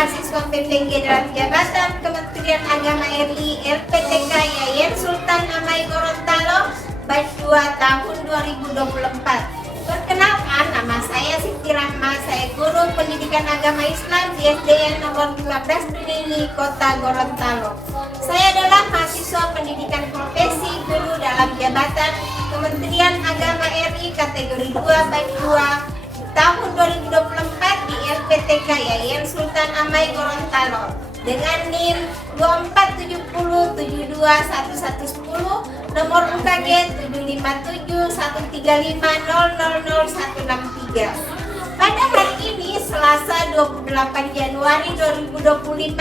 mahasiswa PPG dalam jabatan Kementerian Agama RI LPTK Yayan Sultan Amai Gorontalo batch 2 tahun 2024. Perkenalkan, nama saya Siti Rahma, saya guru pendidikan agama Islam di SDN nomor 15 Dunili, Kota Gorontalo. Saya adalah mahasiswa pendidikan profesi guru dalam jabatan Kementerian Agama RI kategori 2 batch 2 tahun 2024 di LPTK Yayan Sultan Amai Gorontalo dengan NIM 2470721110, nomor UKG 7571350000163. Pada hari ini Selasa 28 Januari 2025,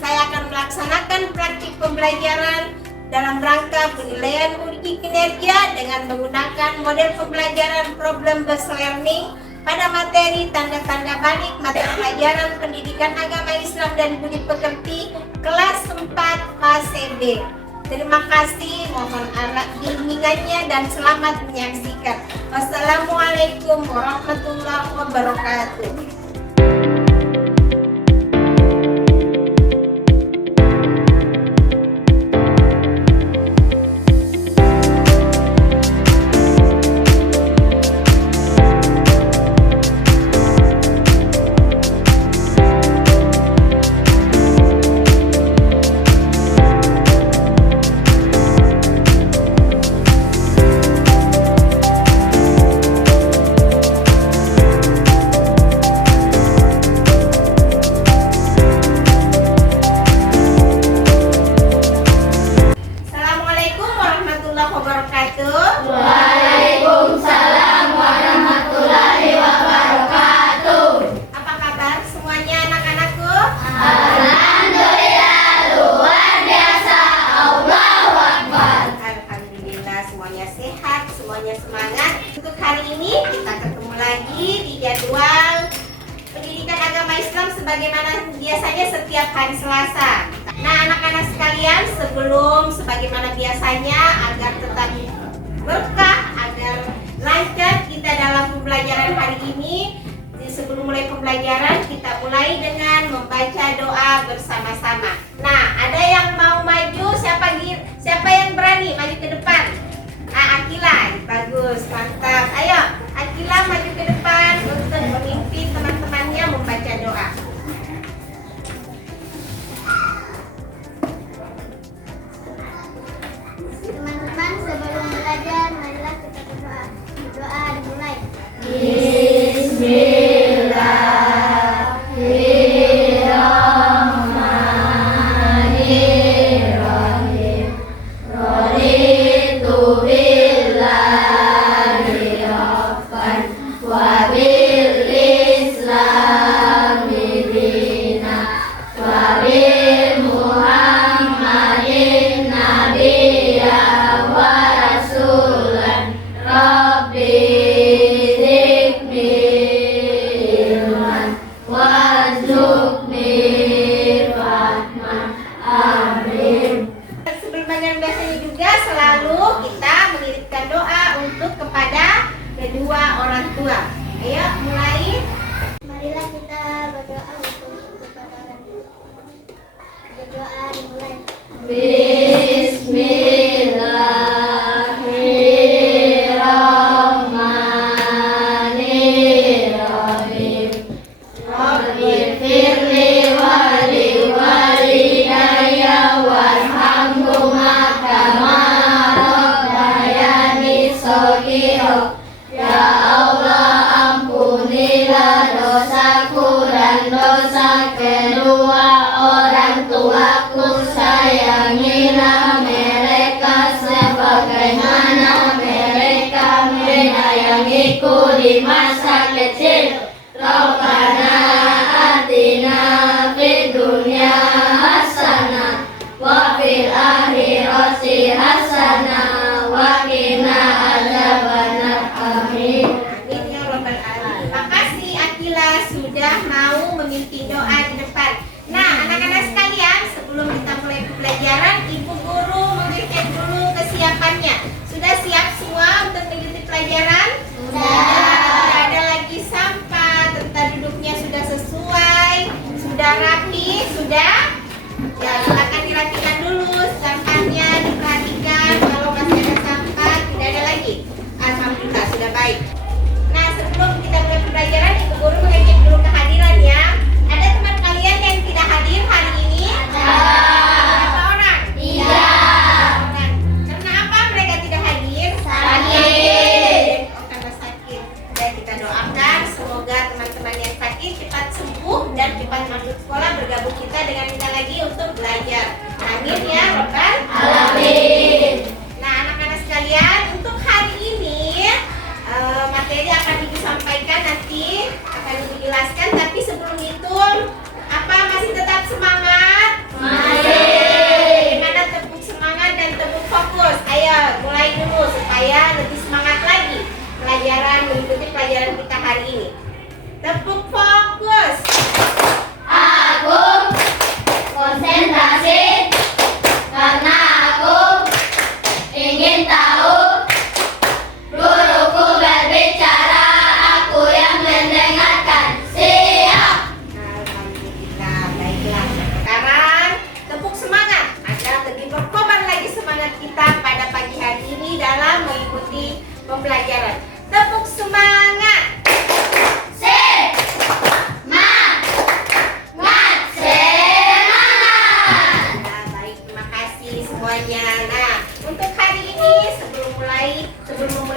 saya akan melaksanakan praktik pembelajaran dalam rangka penilaian uji kinerja dengan menggunakan model pembelajaran problem based learning pada materi tanda-tanda balik mata pelajaran pendidikan agama Islam dan budi pekerti kelas 4 fase B. Terima kasih, mohon Allah bimbingannya dan selamat menyaksikan. Wassalamualaikum warahmatullahi wabarakatuh. Waalaikumsalam warahmatullahi wabarakatuh. Apa kabar semuanya anak-anakku? Alhamdulillah, luar biasa. Allahu Akbar. Alhamdulillah, semuanya sehat, semuanya semangat. Untuk hari ini kita ketemu lagi di jadwal pendidikan agama Islam sebagaimana biasanya setiap hari Selasa. Nah, anak-anak sekalian, sebagaimana biasanya agar tetap berkah, agar lancar kita dalam pembelajaran hari ini, sebelum mulai pembelajaran kita mulai dengan membaca doa bersama-sama. Nah, ada yang mau maju? Siapa yang berani maju ke depan? Akila, bagus, mantap. Ayo, Akila maju ke depan untuk memimpin teman-temannya membaca doa. Teman-teman, sebelum belajar, marilah kita berdoa. Doa dimulai. Bismillahirrahmanirrahim. Raditu billahi rabban wa bil islami dinan wa bi Muhammadin nabiyyan wa rasulan. Rabbi zidni ilman warzuqni fahman. Amin. Sebelum belajar biasanya juga selalu kita mengirimkan doa untuk kepada kedua orang tua. Ayo mulai. Marilah kita berdoa untuk kepada orang tua. Berdoa dimulai. Bismillahirrahmanirrahim. Rabbighfirli wa li walidayya warhamhuma kama rabbayani shaghira. Ya Allah, ampunilah dosaku dan dosa kedua orang tuaku. Sayangilah mereka sebagaimana mereka menyayangiku di masa kecil. Rabbana atina fid dunya hasanah wa fil akhirati hasanah wa qina adzabannar. Amin. Amin ya rabbal alamin. Makasih Akila sudah mau memimpin doa di depan. Nah, anak-anak sekalian, sebelum kita mulai pembelajaran, Ibu Guru memberikan dulu kesiapannya. Sudah siap semua untuk mengikuti pelajaran? Sudah. Tidak ada lagi sampah, tempat duduknya sudah sesuai, sudah rapi. supaya lebih semangat lagi mengikuti pelajaran kita hari ini. Tepuk fokus. Aku konsentrasi karena aku ingin tahu. Guruku berbicara, aku yang mendengarkan. Siap. Alhamdulillah, baiklah. Sekarang tepuk semangat agar lebih berkobar lagi semangat kita pada pagi hari ini dalam mengikuti pembelajaran. Tepuk semangat. Semangat. Nah, baik, terima kasih semuanya. Nah, untuk hari ini sebelum memulai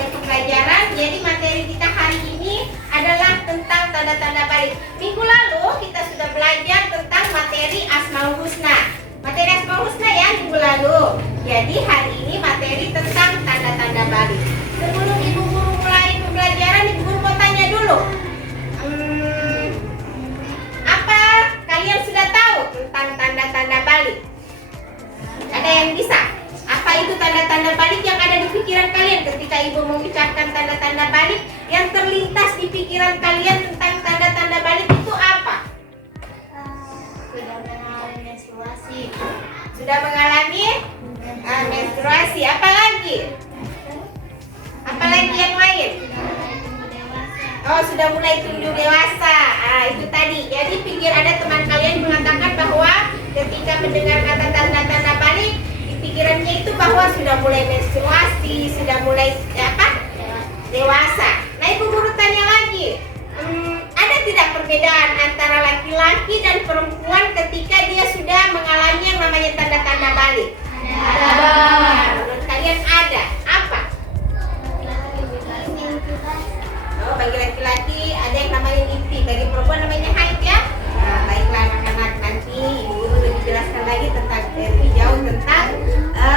pembelajaran, jadi materi kita hari ini adalah tentang tanda-tanda balik. Minggu lalu kita sudah belajar tentang materi Asmaul Husna. Materi Asmaul Husna ya minggu lalu. Jadi hari ini materi tentang tanda-tanda balik. Sebelum ibu guru mulai pembelajaran, ibu guru mau tanya dulu. Apa kalian sudah tahu tentang tanda-tanda balik? Ada yang bisa? Apa itu tanda-tanda balik yang ada di pikiran kalian ketika ibu mengucapkan tanda-tanda balik? Yang terlintas di pikiran kalian tentang tanda-tanda balik itu apa? Sudah mengalami menstruasi. Sudah mengalami menstruasi. Apa lagi? Apa lagi yang lain? Oh, sudah mulai tumbuh dewasa. Itu tadi. Jadi ada teman kalian mengatakan bahwa ketika mendengar kata tanda-tanda balik, di pikirannya itu bahwa sudah mulai menstruasi, sudah mulai dewasa. Nah, ibu guru tanya lagi, ada tidak perbedaan antara laki-laki dan perempuan ketika dia sudah mengalami yang namanya tanda-tanda balik? Ada. Menurut kalian ada? Apa? Oh, bagi laki-laki ada yang namanya mimpi, bagi perempuan namanya haid ya. Nah, baiklah anak-anak, nanti ibu guru lebih jelaskan lagi tentang lebih jauh tentang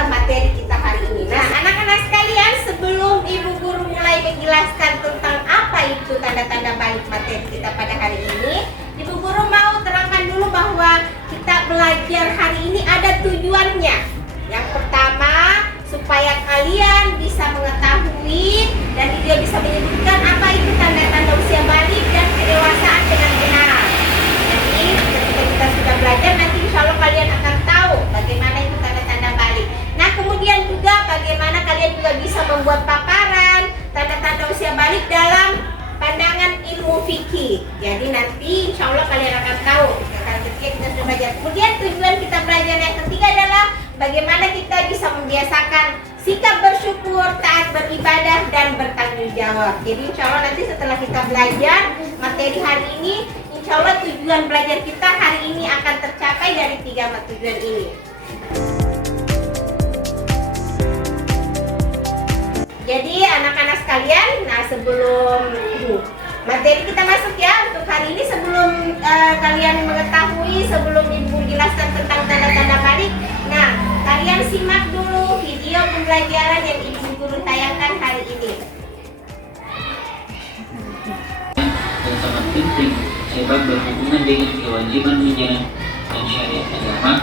materi kita hari ini. Nah, anak-anak sekalian, sebelum ibu guru mulai menjelaskan tentang apa itu tanda-tanda balik materi kita pada hari ini, ibu guru mau terangkan dulu bahwa kita belajar hari ini ada tujuannya. Yang pertama, supaya kalian bisa mengetahui dan juga bisa menyebutkan apa itu tanda-tanda usia balik dan kedewasaan dengan benar. Jadi ketika kita sudah belajar, nanti insya Allah kalian akan tahu bagaimana itu tanda-tanda balik. Nah, kemudian juga bagaimana kalian juga bisa membuat paparan tanda-tanda usia balik dalam pandangan ilmu fikih. Jadi nanti insya Allah kalian akan tahu ketika kita sudah belajar. Kemudian tujuan kita belajar yang ketiga adalah bagaimana kita bisa membiasakan sikap bersyukur, taat beribadah, dan bertanggung jawab. Jadi insya Allah nanti setelah kita belajar materi hari ini, insya Allah tujuan belajar kita hari ini akan tercapai dari 3 tujuan ini. Jadi anak-anak sekalian, nah sebelum materi kita masuk ya untuk hari ini, sebelum kalian mengetahui, sebelum ibu jelaskan tentang tanda-tanda balik, nah kalian simak dulu video pembelajaran yang ibu guru tayangkan hari ini. Dan sangat penting sebab berhubungan dengan kewajiban menjalankan syariat agama,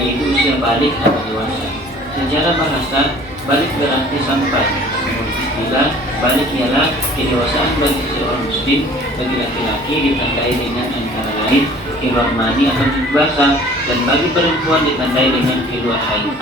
yaitu usia balik atau dewasa. Secara bahasa, balik berarti sampai. Menurut istilah, balik ialah kedewasaan bagi seorang muslim. Bagi laki-laki ditandai dengan antara lain keluar mani atau basah, dan bagi perempuan ditandai dengan keluar haid.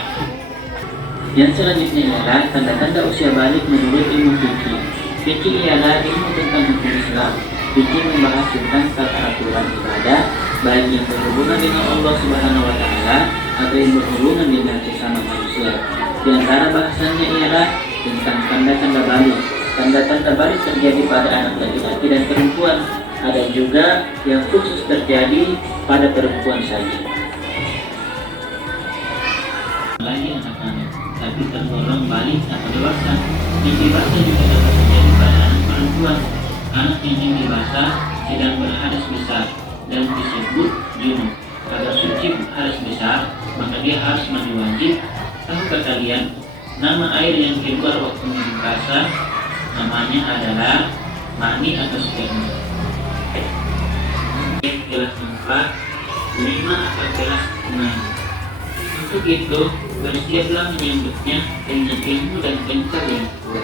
Yang selanjutnya ialah tanda-tanda usia balik menurut ilmu fikih. Fikih ialah ilmu tentang hukum Islam. Fikih membahas tentang tata aturan ibadah, baik yang berhubungan dengan Allah Subhanahu wa Ta'ala atau yang berhubungan dengan sesama manusia. Di antara bahasannya ialah tentang tanda-tanda balik. Tanda-tanda balik terjadi pada anak laki-laki dan perempuan. Ada juga yang khusus terjadi pada perempuan saja. Lagi anak-anak, tapi tergolong balik atau dewasa. Mimpi basah juga dapat terjadi pada anak perempuan. Anak yang mimpi basah sedang berhadas besar dan disebut junub. Agar suci hadas besar, maka dia harus mandi wajib. Tahukah kalian nama air yang keluar waktu mimpi basah? Namanya adalah mani atau sperma. Kelas 4, 5 atau kelas 6. Untuk itu, bersiaplah menyambutnya dengan ilmu dan pencar yang tua.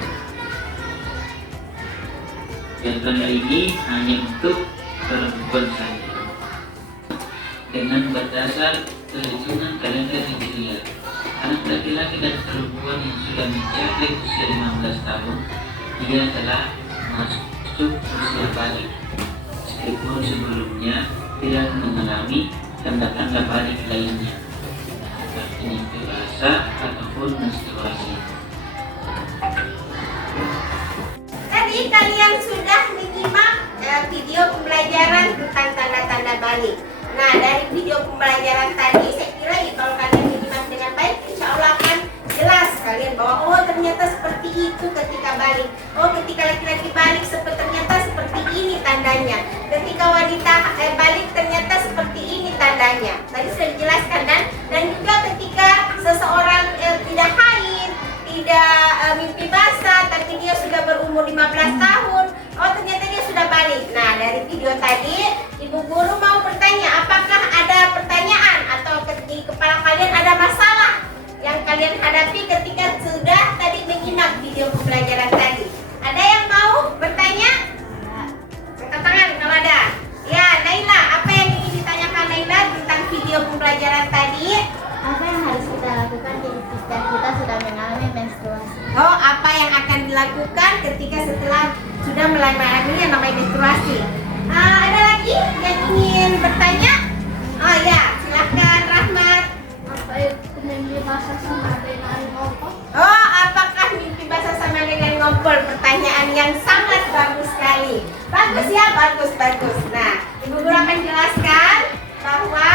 Dan tanda ini hanya untuk perempuan saja, dengan berdasar hitungan kalender Hijriah. Anak laki-laki dan perempuan yang sudah mencapai usia 15 tahun, dia telah masuk usia balik, meskipun sebelumnya tidak mengalami tanda-tanda balik lainnya, seperti mimpi basah ataupun menstruasi. Tadi kalian sudah menyimak video pembelajaran tentang tanda-tanda balik. Nah, dari video pembelajaran tadi, saya kira kalau kalian menyimak dengan baik, insya Allah akan jelas kalian bahwa oh ternyata seperti itu ketika balik. Oh, ketika laki-laki balik ternyata seperti ini tandanya. Ketika wanita balik ternyata seperti ini tandanya. Tadi sudah dijelaskan dan juga ketika seseorang tidak haid, tidak mimpi basah, tapi dia sudah berumur 15 tahun, oh ternyata dia sudah balik. Nah, dari video tadi, Ibu Guru mau bertanya, apakah ada pertanyaan atau di kepala kalian ada masalah yang kalian hadapi ketika sudah tadi menyimak video pembelajaran tadi? Ada yang mau bertanya? Angkat tangan kalau ada. Ya, Naila, apa yang ingin ditanyakan Naila tentang video pembelajaran tadi? Apa yang harus kita lakukan ketika kita sudah mengalami menstruasi? Oh, apa yang akan dilakukan ketika setelah sudah mengalami yang namanya menstruasi? Ada lagi yang ingin bertanya? Oh ya, silahkan Rahmat. Apa itu mimpi basah sama dengan ngompol? Oh, apakah mimpi basah sama dengan ngompol? Pertanyaan yang sangat bagus sekali. Bagus ya, bagus. Nah, Ibu Guru akan jelaskan bahwa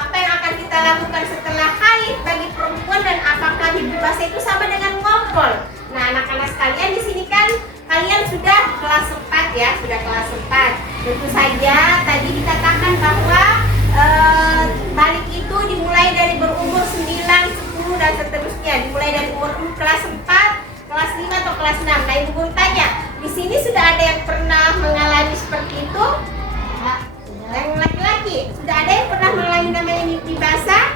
apa yang akan kita lakukan setelah haid bagi perempuan dan apakah mimpi basah itu sama dengan ngompol. Nah, anak-anak sekalian di sini kan kalian sudah kelas 4 ya, sudah kelas 4. Tentu saja tadi dikatakan bahwa balik itu dimulai dari berumur 9, 10 dan seterusnya. Dimulai dari umur kelas 4, kelas 5 atau kelas 6. Nah, Ibu Guru tanya, di sini sudah ada yang pernah mengalami seperti itu? Yang laki-laki, sudah ada yang pernah mengalami namanya mimpi basah?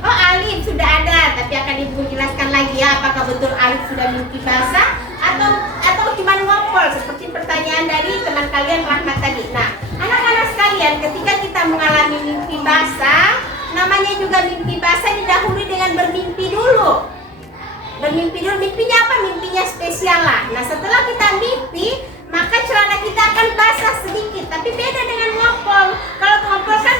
Oh, Alif sudah ada, tapi akan Ibu jelaskan lagi ya, apakah betul Alif sudah mimpi basah atau cuma ngompol seperti pertanyaan dari teman kalian Rahmat tadi. Nah, anak-anak sekalian, ketika kita mengalami mimpi basah, namanya juga mimpi basah didahului dengan bermimpi dulu. Mimpinya apa? Mimpinya spesial lah. Nah, setelah kita mimpi, maka celana kita akan basah sedikit, tapi beda dengan ngompol. Kalau ngompol kan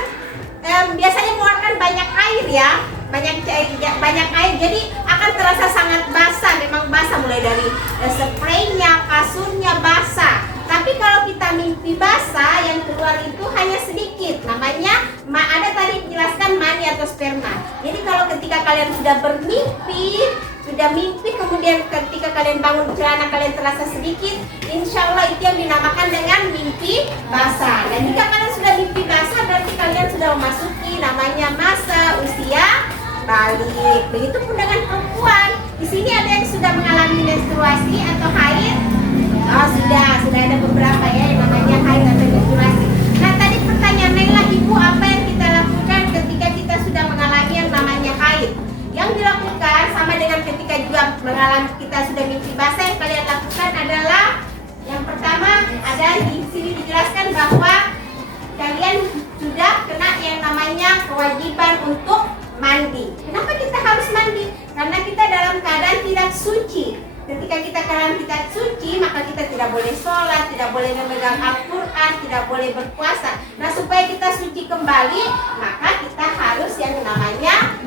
biasanya mengeluarkan banyak air ya, banyak air, jadi akan terasa sangat basah, memang basah mulai dari spraynya, kasurnya basah. Tapi kalau kita mimpi basah, yang keluar itu hanya sedikit, namanya ada tadi dijelaskan mani atau sperma. Jadi kalau ketika kalian sudah mimpi kemudian ketika kalian bangun celana kalian terasa sedikit, insya Allah itu yang dinamakan dengan mimpi basah. Dan jika kalian sudah mimpi basah, berarti kalian sudah memasuki namanya masa usia balik. Begitupun dengan perempuan. Di sini ada yang sudah mengalami menstruasi atau haid. Oh, sudah ada beberapa ya yang namanya haid atau menstruasi. Nah, tadi pertanyaan Naila, Ibu, apa yang kita lakukan ketika kita sudah mengalami yang namanya haid? Yang dilakukan sama dengan ketika juga mengalami kita sudah mimpi basah, yang kalian lakukan adalah yang pertama ada di sini dijelaskan bahwa kalian sudah kena yang namanya kewajiban untuk mandi. Kenapa kita harus mandi? Karena kita dalam keadaan tidak suci. Ketika kita dalam tidak suci, maka kita tidak boleh sholat, tidak boleh memegang Al-Quran, tidak boleh berpuasa. Nah, supaya kita suci kembali, maka kita harus yang namanya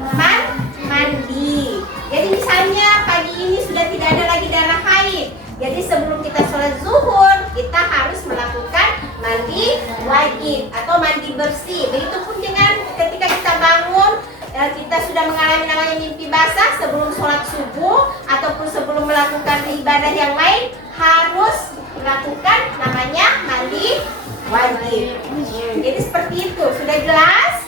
mandi. Jadi misalnya pagi ini sudah tidak ada lagi darah haid. Jadi sebelum kita sholat zuhur, kita harus melakukan mandi wajib atau mandi bersih. Begitupun dengan ketika kita bangun, kita sudah mengalami namanya mimpi basah, sebelum sholat subuh ataupun sebelum melakukan ibadah yang lain harus melakukan namanya mandi wajib. Jadi seperti itu, sudah jelas?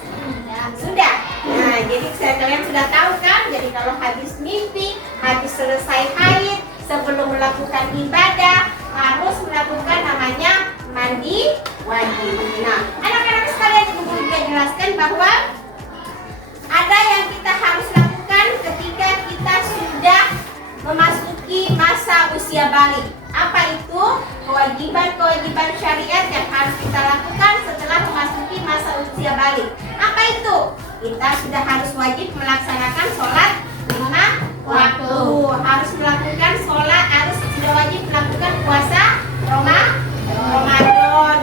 Sudah. Nah, jadi kalian sudah tahu kan? Jadi kalau habis mimpi, habis selesai haid, sebelum melakukan ibadah harus melakukan namanya mandi wajib. Nah, anak-anak sekalian, Ibu juga jelaskan bahwa ada yang kita harus lakukan ketika kita sudah memasuki memasuki masa usia balik. Apa itu? Kewajiban-kewajiban syariat yang harus kita lakukan setelah memasuki masa usia balik. Apa itu? Kita sudah harus wajib melaksanakan sholat 5 waktu. Harus melakukan sholat, harus sudah wajib melakukan puasa Ramadan.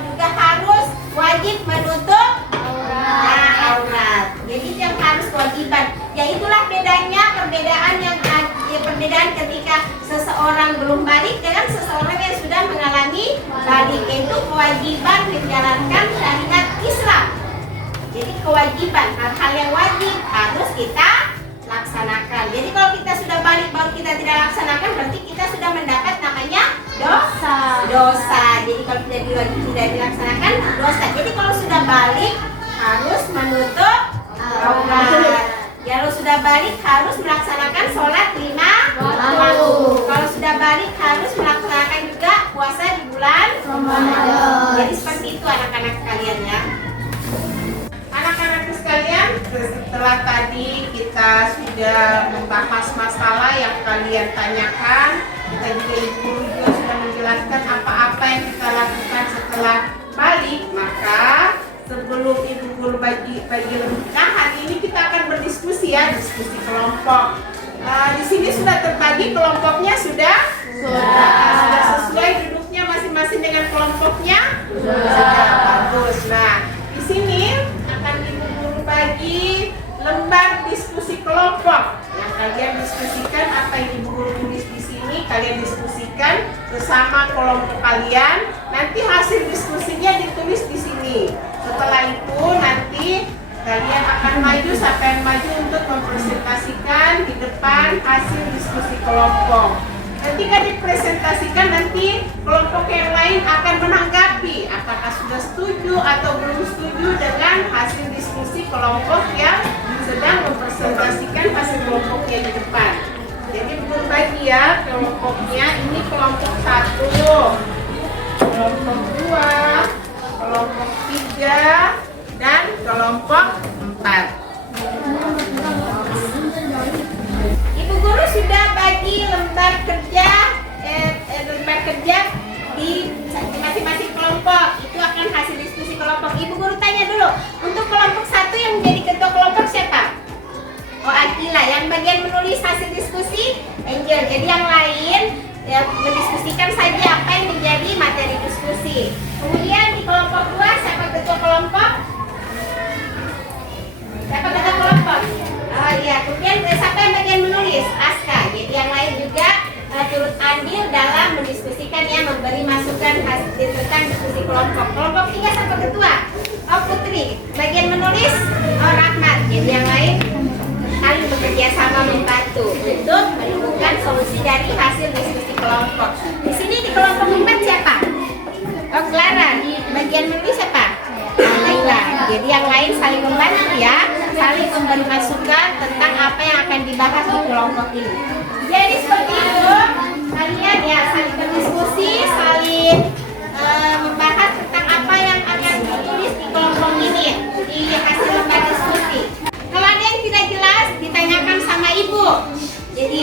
Juga harus wajib menutup aurat. Jadi itu yang harus kewajiban. Ya itulah perbedaan ketika seseorang belum balik dengan seseorang yang sudah mengalami balik, yaitu kewajiban menjalankan syariat Islam. Jadi kewajiban, hal-hal yang wajib harus kita laksanakan. Jadi kalau kita sudah balik baru kita tidak laksanakan, berarti kita sudah mendapat namanya dosa. Jadi kalau tidak dilaksanakan, dosa. Jadi kalau sudah balik harus menutup aurat. Kalau sudah balik harus melaksanakan sholat 5 waktu. Kalau sudah balik harus melaksanakan juga puasa di bulan Ramadan. Jadi seperti itu anak-anak sekalian ya. Anak-anak sekalian, setelah tadi kita sudah membahas masalah yang kalian tanyakan, kita juga ibu juga sudah menjelaskan apa-apa yang kita lakukan setelah balik. Maka sebelum ibu guru bagi lengkap, hari ini kita akan berdiskusi ya, diskusi kelompok. Di sini sudah terbagi kelompoknya sudah sesuai duduknya masing-masing dengan kelompoknya sudah bagus. Nah, di sini akan ibu guru bagi lembar diskusi kelompok yang kalian diskusikan. Apa yang ibu guru tulis di sini kalian diskusikan bersama kelompok kalian. Nanti hasil diskusinya ditulis di sini. Setelah itu nanti kalian akan maju, siapa yang maju untuk mempresentasikan di depan hasil diskusi kelompok. Ketika dipresentasikan nanti kelompok yang lain akan menanggapi apakah sudah setuju atau belum setuju dengan hasil diskusi kelompok yang sedang mempresentasikan hasil kelompoknya di depan. Jadi berbagi ya kelompoknya, ini kelompok 1, kelompok 2, kelompok 3, dan kelompok 4. Ibu guru sudah bagi lembar kerja di masing-masing kelompok. Itu akan hasil diskusi kelompok. Ibu guru tanya dulu, untuk kelompok 1 yang menjadi ketua kelompok siapa? Oh, Akila. Yang bagian menulis hasil diskusi Angel. Jadi yang lain ya, mendiskusikan saja apa yang menjadi materi diskusi. Kemudian di kelompok 2 siapa ketua kelompok? Siapa ketua kelompok? Oh iya, kemudian siapa yang bagian menulis? Aska. Jadi yang lain juga turut andil dalam mendiskusikan ya, memberi masukan hasil tentang diskusi kelompok. Kelompok 3 siapa ketua? Oh, Putri. Bagian menulis? Oh, Rahmat. Jadi yang lain saling bekerja sama membantu untuk menemukan solusi dari hasil diskusi kelompok. Di sini di kelompok 4 siapa? Oh, Clara. Bagian menulis siapa? Laila. Jadi yang lain saling membantu ya, saling memberi masukan tentang apa yang akan dibahas di kelompok ini. Jadi seperti itu, kalian ya saling berdiskusi, saling membahas tentang apa yang akan ditulis di kelompok ini di hasil lembar diskusi. Kalau ada yang tidak jelas, ditanyakan sama ibu. Jadi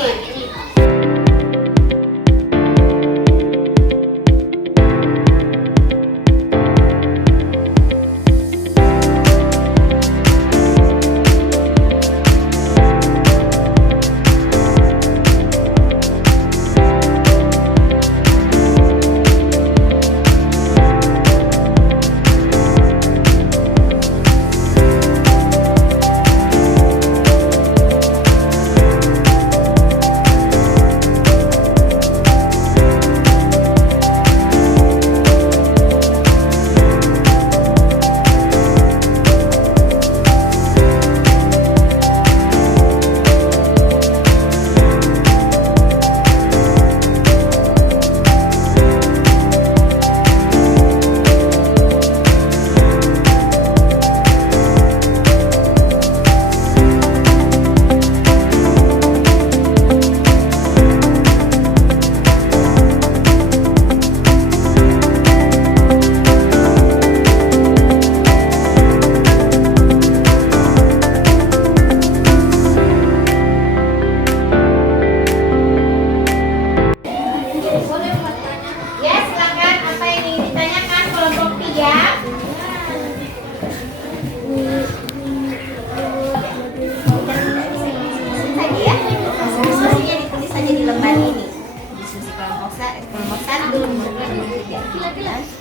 kelompok satu, nomor 2, nomor 3.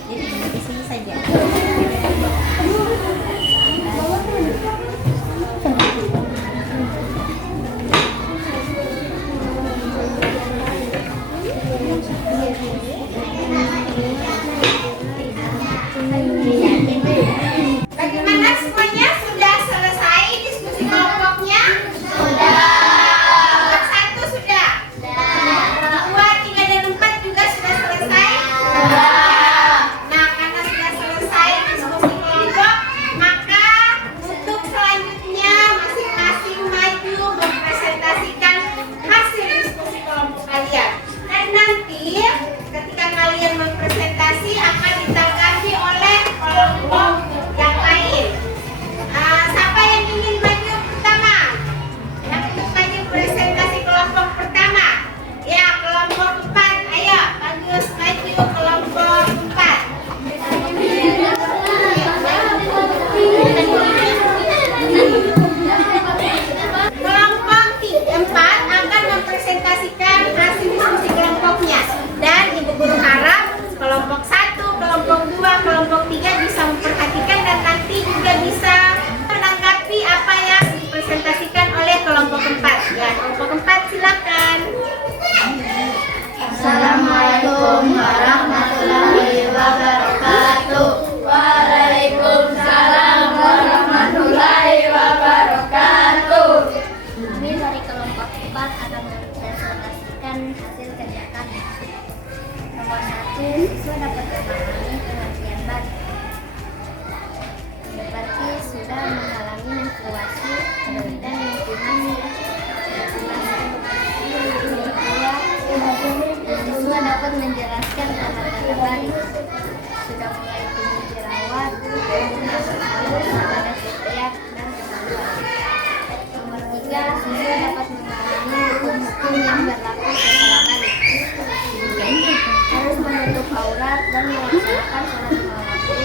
Jadi cuma di sini saja. Bagaimana semuanya? Sudah selesai diskusi kelompoknya? Sudah. Kelompok 1 sudah? Sudah. 2, 3, dan 4 juga sudah selesai? Sudah. Nah, karena sudah selesai diskusi kelompok, maka untuk selanjutnya masing-masing maju mempresentasikan hasil diskusi kelompok kalian. Dan nanti ketika kalian mempresentasi akan ditanggapi oleh kelompok yang lain. Siapa yang ingin maju pertama? Yang ingin maju presentasi kelompok pertama? Ya, kelompok 4. Ayo, bagus, maju kelompok 4. Kelompok 4 akan mempresentasikan hasil diskusi kelompoknya. Dan Ibu Guru harap kelompok 1, kelompok 2, kelompok 3 bisa memperhatikan dan nanti juga bisa menanggapi apa yang dipresentasikan oleh kelompok 4. Ya, kelompok 4 silakan. Assalamualaikum warahmatullahi wabarakatuh. Waalaikumsalam warahmatullahi wabarakatuh. Kami dari kelompok 4 akan mempresentasikan hasil kerja kami. Nomor 1, siswa dapat memahami pengertian balik. Berarti sudah mengalami menstruasi dan lingkungan. Siswa dapat menjelaskan tanda-tanda balik. Sudah mulai tumbuh jerawat, halus pada setiap dan kemaluan. Nomor 3, siswa dapat memahami hukum-hukum yang berlaku setelah balik. Harus menutup aurat dan melaksanakan sholat 5 waktu.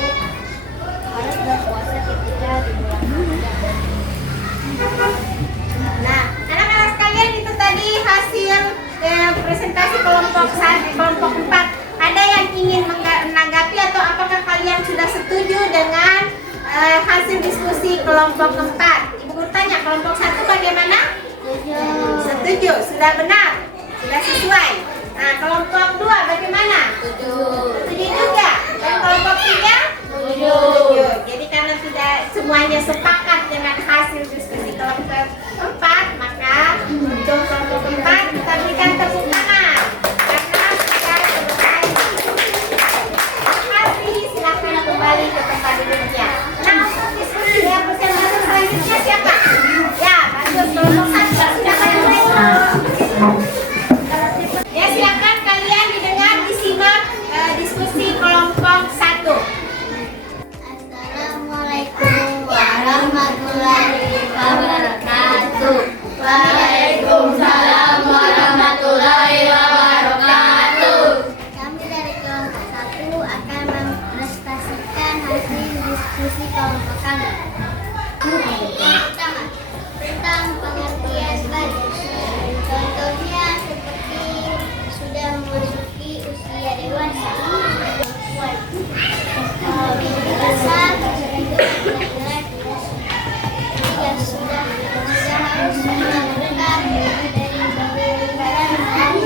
Harus berpuasa ketika di bulan Ramadan. Nah, anak-anak sekalian, itu tadi hasil presentasi kelompok 4. Ada yang ingin menanggapi atau apakah kalian sudah setuju dengan hasil diskusi kelompok 4? Ibu Guru tanya, kelompok 1 bagaimana? Setuju, sudah benar, sudah sesuai. Nah, kelompok 2 bagaimana? Setuju juga. Dan kelompok 3? Setuju. Jadi karena tidak semuanya sepakat dengan hasil diskusi kelompok 4, maka untuk kelompok 4 kita berikan tepuk tangan karena sudah selesai. Terima kasih, silakan kembali ke tempat duduknya. Nah, untuk diskusi ya presentasi selanjutnya siapa? Ya, bagus, kelompok 1 sudah mulai. Ya, silakan kalian didengar, disimak diskusi kelompok 1. Assalamualaikum warahmatullahi wabarakatuh. Waalaikumsalam warahmatullahi wabarakatuh. Kami dari kelompok 1 akan mempresentasikan hasil diskusi kelompok kami. Yang pertama, tentang pengertian balik. Contohnya seperti sudah memasuki usia dewasa. Dewasa jika sudah harus mengeluarkan dari badan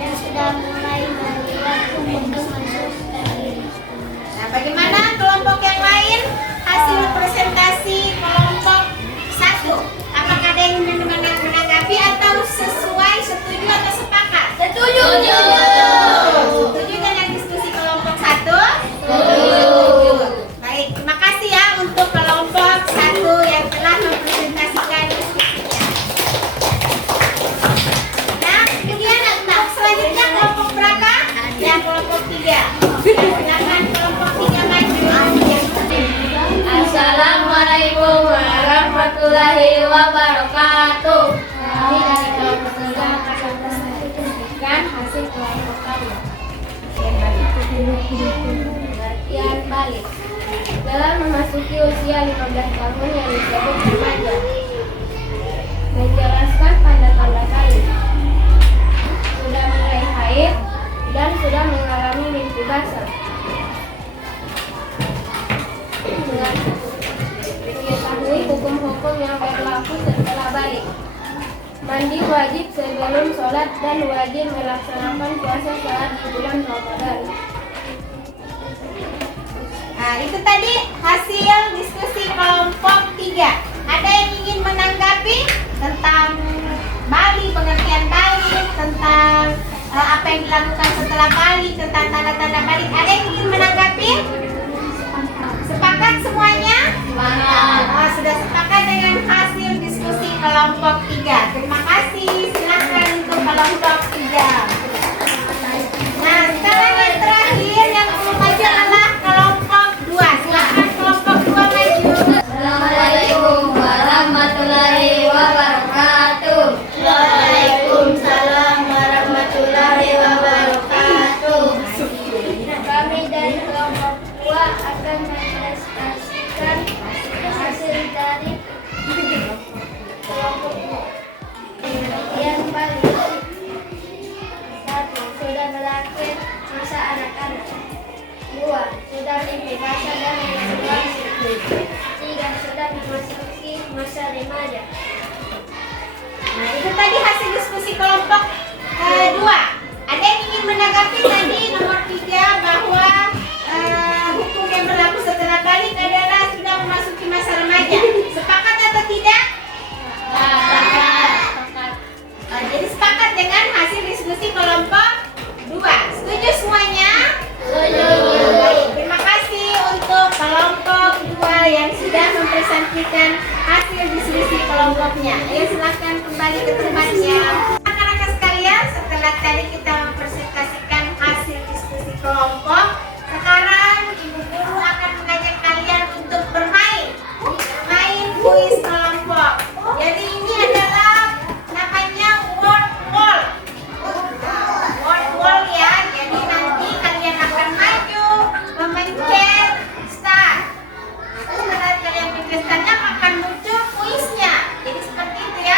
dan sudah mulai membuat untuk mensucikan diri. Nah, bagaimana kelompok yang lain hasil presentasi kelompok 1? Apakah ada yang menanggapi atau sesuai, setuju atau sepakat? Setuju. Setuju dengan diskusi kelompok 1? Setuju. Baik, terima kasih ya untuk kelompok 1 yang telah mempresentasikan diskusinya. Nah, kemudian selanjutnya kelompok berapa? Ya, kelompok 3. Silakan kelompok 3 maju. Assalamualaikum warahmatullahi wabarakatuh. Kami dari kelompok 3 akan mempresentasikan hasil kelompok kami. Pengertian balik. Dalam memasuki usia 15 tahun yang disebut remaja. Menjelaskan tanda-tanda haid. Sudah mulai haid, peribahasa. Mengetahui hukum-hukum yang berlaku setelah balik. Mandi wajib sebelum sholat dan wajib melaksanakan puasa saat di bulan Ramadan. Nah, itu tadi hasil diskusi kelompok 3. Ada yang ingin menanggapi tentang balik, pengertian balik, tentang apa yang dilakukan setelah balik, tentang tanda-tanda balik? Ada yang ingin menanggapi? Sepakat semuanya? Sudah sepakat dengan hasil diskusi kelompok 3. Terima kasih. Silakan untuk kelompok 3. Nah, sekarang yang terakhir yang belum maju adalah kelompok 2. Silakan kelompok 2 maju. Assalamualaikum warahmatullahi wabarakatuh. Waalaikumsalam warahmatullahi wabarakatuh. Kami dari kelompok 2 akan menjelaskan hasil dari kelompok 2. Pengertian balik. 1. Sudah berakhir masa anak-anak. 2. Sudah mimpi masa dan menstruasi. 3. Sudah memasuki masa remaja. Nah, itu tadi hasil diskusi kelompok 2. Ada yang ingin menanggapi tadi nomor 3 bahwa hukum yang berlaku setelah balik adalah sudah memasuki masa remaja. Sepakat atau tidak? Sepakat. Jadi sepakat dengan hasil diskusi kelompok 2. Setuju semuanya? Setuju. Baik, terima kasih untuk kelompok 2 yang sudah mempresentasikan hasil diskusi kelompoknya. Ayo silakan kembali ke tempatnya. Anak-anak sekalian, setelah tadi kita mempresentasikan hasil diskusi kelompok, sekarang Ibu Guru akan mengajak kalian untuk bermain kuis kelompok. Jadi ini adalah namanya word wall. Word wall ya. Jadi nanti kalian akan maju memencet start. Setelah kalian pencet startnya akan muncul kuisnya. Jadi seperti itu ya.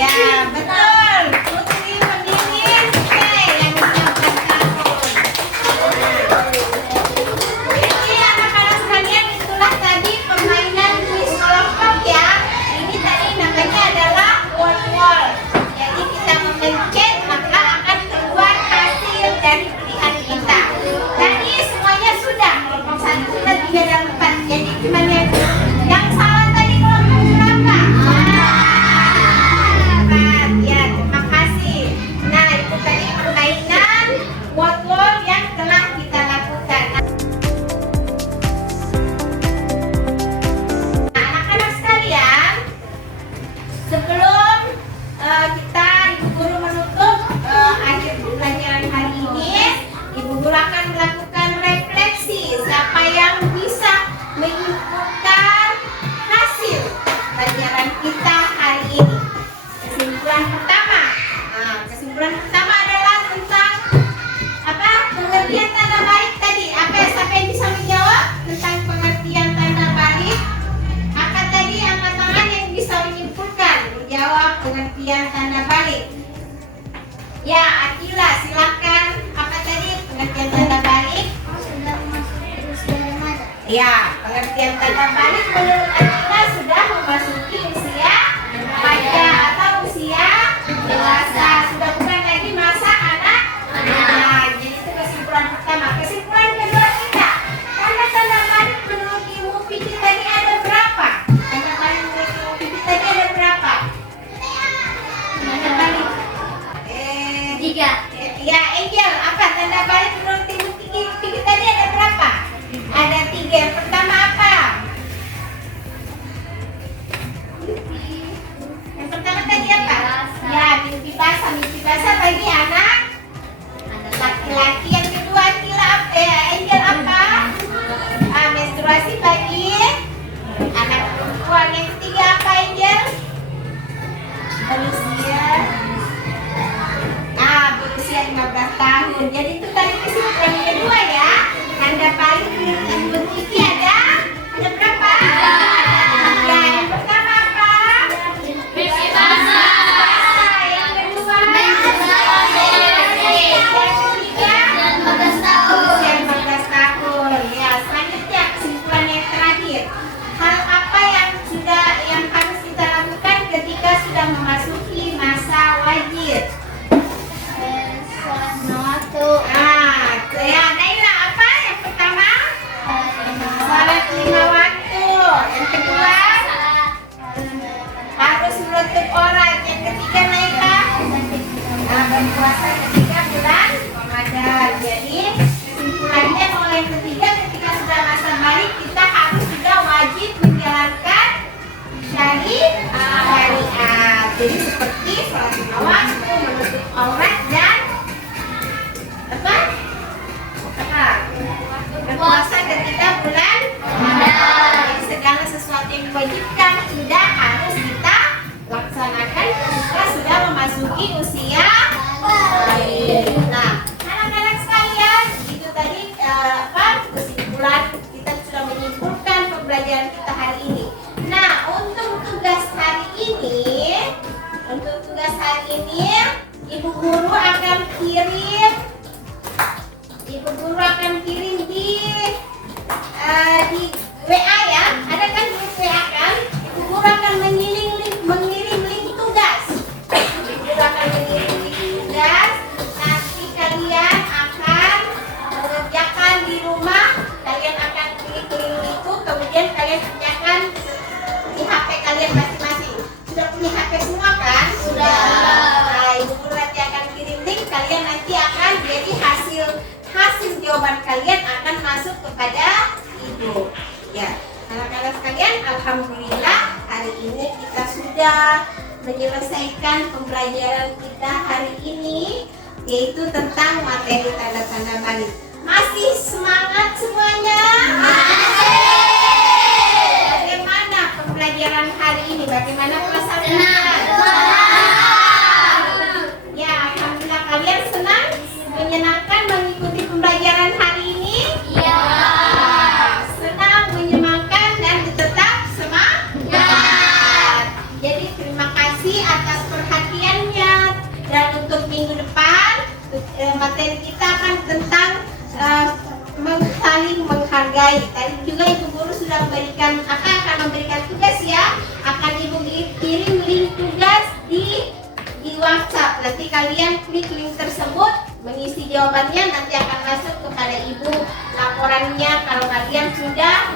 Ya, betul. Putri Pendingin. Oke, yang ucapkan tahun. Jadi anak-anak sekalian, itulah tadi permainan kuis kelompok ya. Ini tadi namanya adalah wall. Jadi kita memencet maka akan keluar hasil dari pilihan kita. Tadi semuanya sudah. Kelompok 1 sudah 3 dan 4. Jadi gimana? Yang salah tadi kelompok berapa? Ya, terima kasih. Nah, itu tadi permainan wall yang telah kita lakukan. Nah, anak-anak sekalian, sebelum kita Ibu Guru menutup akhir pembelajaran hari ini, Ibu Guru akan melakukan refleksi. Siapa yang bisa menyimpulkan hasil pelajaran kita hari ini? Kesimpulan pertama. Nah, kesimpulan pertama adalah tentang apa? Pengertian tanda balik tadi. Siapa yang bisa menjawab tentang pengertian tanda balik? Angkat tadi, angkat tangan yang bisa menyimpulkan, menjawab pengertian tanda balik. Ya, Akila, silakan. Apa tadi pengertian tanda balik? Sudah memasuki usia remaja. Ya, pengertian tanda balik menurut Akila sudah memasuki usia remaja atau usia dewasa. Sudah bukan lagi masa anak. Nah, jadi itu kesimpulan pertama. Kesimpulan kedua kita, tanda-tanda balik menurut Ibu Pici tadi ada berapa? Tanda balik menurut Ibu Pici tadi ada berapa? Tanda balik. 3. Ya, Angel, apa tanda balik menurut Ibu Pici tadi ada berapa? Ada 3. Yang pertama apa? Yang pertama tadi apa? Basah. Ya, mimpi basah. Mimpi basah bagi anak laki-laki. Yang kedua, Angel apa? Menstruasi bagi anak perempuan. Yang ketiga apa, Angel? Berusia 15 tahun. Jadi itu tadi kesimpulan kedua ya. Tanda balik menurut Ibu Pici ada berapa? Ya, yang pertama apa? Mimpi basah. Yang kedua? Menstruasi. Yang ketiga? 15 tahun. Usia 15 tahun. Ya, selanjutnya kesimpulan yang terakhir. Hal apa yang harus kita lakukan ketika sudah memasuki masa wajib? Ya, Naila apa? Yang pertama? Salat 5 waktu. Yang kedua? Harus menutup aurat. Yang ketiga, Naila? Berpuasa ketika bulan Ramadan. Jadi kesimpulannya kalau yang ketiga, ketika sudah masa balik kita harus sudah wajib menjalankan syariat. Jadi seperti salat 5 waktu, menutup aurat dan apa? Berpuasa ketika bulan Ramadan. Jadi segala sesuatu yang diwajibkan sudah harus kita laksanakan ketika sudah memasuki usia balik. Nah, anak-anak sekalian, itu tadi kesimpulan kita sudah menyimpulkan pembelajaran kita hari ini. Nah, untuk tugas hari ini, Ibu Guru akan kirim di WA ya. Ada kan di WA kan? Ibu Guru akan mengirim link tugas. Nanti kalian akan mengerjakan di rumah. Kalian akan klik link itu, kemudian kalian kerjakan di HP kalian masing-masing. Sudah punya HP semua kan? Sudah. Nah, Ibu Guru nanti akan kirim link. Kalian nanti akan jadi hasil jawaban kalian akan masuk kepada Ibu. Ya, anak-anak sekalian, alhamdulillah hari ini kita sudah menyelesaikan pembelajaran kita hari ini, yaitu tentang materi tanda-tanda balik. Masih semangat semuanya? Bagaimana pembelajaran hari ini? Bagaimana perasaan kalian? Ya, alhamdulillah kalian senang, menyenangkan mengikuti pembelajaran hari ini? Iya. Senang, menyenangkan dan tetap semangat. materi kita kan tentang saling menghargai. Tadi juga Ibu Guru sudah memberikan, akan memberikan tugas ya. Akan Ibu kirim link tugas di WhatsApp. Nanti kalian klik link tersebut, mengisi jawabannya, nanti akan masuk kepada Ibu laporannya kalau kalian sudah